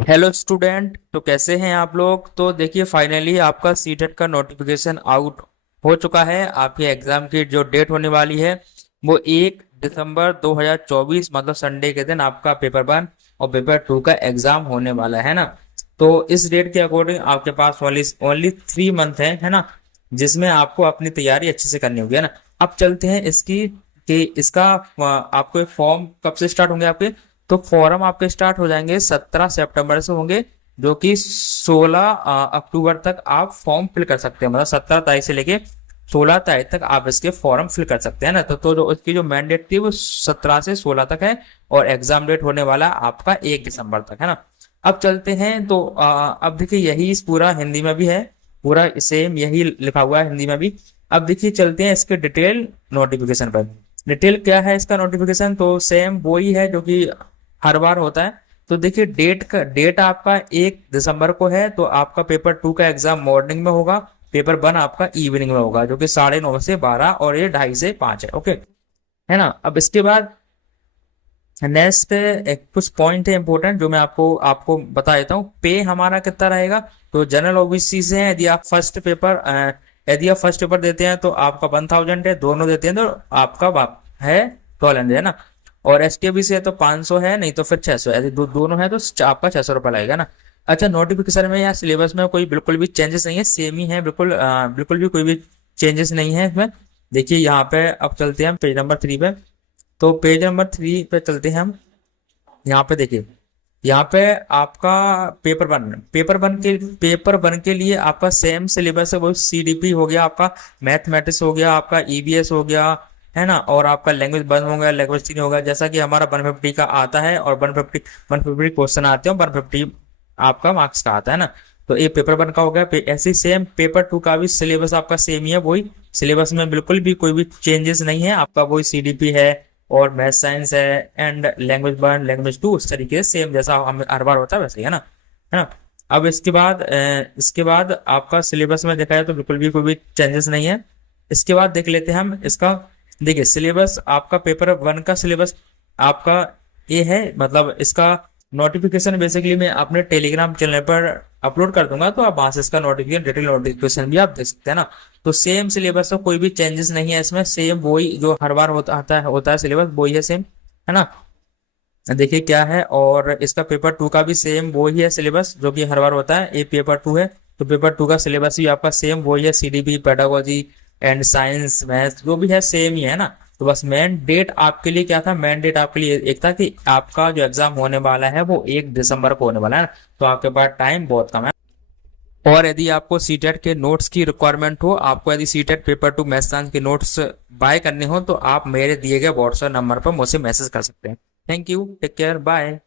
Hello student, तो कैसे हैं आप लोग। तो देखिए फाइनली आपका सीटेट का नोटिफिकेशन आउट हो चुका है। आपके एग्जाम की जो डेट होने वाली है वो 1 दिसंबर 2024 मतलब संडे के दिन आपका पेपर 1 और पेपर 2 का एग्जाम होने वाला है ना। तो इस डेट के अकॉर्डिंग आपके पास ओनली 3 मंथ है ना, जिसमें आपको अपनी तैयारी अच्छे से करनी होगी है ना। अब चलते हैं इसकी कि इसका आपको फॉर्म कब से स्टार्ट होंगे आपके। तो फॉर्म आपके स्टार्ट हो जाएंगे 17 सितंबर से होंगे, जो कि 16 अक्टूबर तक आप फॉर्म फिल कर सकते हैं। मतलब 17 तारीख से लेके 16 तारीख तक आप इसके फॉर्म फिल कर सकते हैं ना। तो जो उसकी जो मैंडेट थी वो 17 से 16 तक है और एग्जाम डेट होने वाला आपका 1 दिसंबर तक है ना। अब चलते हैं तो अब देखिए यही पूरा हिंदी में भी है, पूरा सेम यही लिखा हुआ है हिंदी में भी। अब देखिए चलते हैं इसके डिटेल नोटिफिकेशन पर। डिटेल क्या है इसका नोटिफिकेशन, तो सेम वही है जो कि हर बार होता है। तो देखिए डेट आपका 1 दिसंबर को है, तो आपका पेपर 2 का एग्जाम मॉर्निंग में होगा, पेपर 1 आपका इवनिंग में होगा, जो कि 9:30 से 12 और ये 2:30 से 5 है। ओके है ना। अब इसके बाद नेक्स्ट एक कुछ पॉइंट है इंपॉर्टेंट जो मैं आपको आपको बता देता हूँ। पे हमारा कितना रहेगा। तो जनरल ओबीसी से है, यदि आप फर्स्ट पेपर देते हैं तो आपका 1000 है, दोनों देते हैं तो आपका है 1200 है ना। और एसटीबी से है तो 500 है, नहीं तो फिर 600 यदि दोनों है तो आपका 600 रुपये लगेगा ना। अच्छा, नोटिफिकेशन में या सिलेबस में कोई बिल्कुल भी चेंजेस नहीं है, सेम ही है बिल्कुल, बिल्कुल भी कोई भी चेंजेस नहीं है इसमें। देखिए यहाँ पे अब चलते हैं हम पेज नंबर 3 पे। तो पेज नंबर 3 पे चलते हैं हम। यहाँ पे देखिए, यहाँ पे आपका पेपर वन के लिए आपका सेम सिलेबस है, वो सीडीपी हो गया आपका, मैथमेटिक्स हो गया आपका, ईबीएस हो गया है ना, और आपका लैंग्वेज 1 हो गया, लैंग्वेज 3 हो गया। जैसा कि हमारा 150 का आता है और 150 क्वेश्चन आते हैं, 150 आपका मार्क्स का आता है ना। तो ये पेपर 1 का हो गया। ऐसे सेम पेपर 2 का भी सिलेबस आपका सेम ही है, वही सिलेबस में बिल्कुल भी कोई भी चेंजेस नहीं है, आपका वही सीडीपी है और मैथ साइंस है एंड लैंग्वेज 1 लैंग्वेज 2 उस तरीके से सेम जैसा हम हर बार होता है वैसे ही है ना। अब इसके बाद आपका सिलेबस में देखा जाए तो बिल्कुल भी कोई भी चेंजेस नहीं है। इसके बाद देख लेते हैं हम इसका। देखिए सिलेबस आपका पेपर 1 का सिलेबस आपका ये है, मतलब इसका नोटिफिकेशन बेसिकली मैं अपने टेलीग्राम चैनल पर अपलोड कर दूंगा, तो आप वहां से इसका नोटिफिकेशन डिटेल नोटिफिकेशन भी आप देख सकते हैं ना। तो सेम सिलेबस में कोई भी चेंजेस नहीं है इसमें, सेम वही जो हर बार होता है सिलेबस वही है सेम है ना। देखिए क्या है, और इसका पेपर 2 का भी सेम वही है सिलेबस जो कि हर बार होता है। ये पेपर 2 है तो पेपर 2 का सिलेबस भी आपका सेम वही है, CDP pedagogy and science maths जो भी है सेम ही है ना। तो बस मेन डेट आपके लिए क्या था, मेन डेट आपके लिए एक था कि आपका जो एग्जाम होने वाला है वो 1 दिसंबर को होने वाला है ना। तो आपके पास टाइम बहुत कम है। और यदि आपको सीटेट के नोट्स की रिक्वायरमेंट हो, आपको यदि सीटेट पेपर 2 मैथ साइंस के नोट्स बाय करने हो, तो आप मेरे दिए गए व्हाट्सएप नंबर पर मुझसे मैसेज कर सकते हैं। Thank you, take care, bye.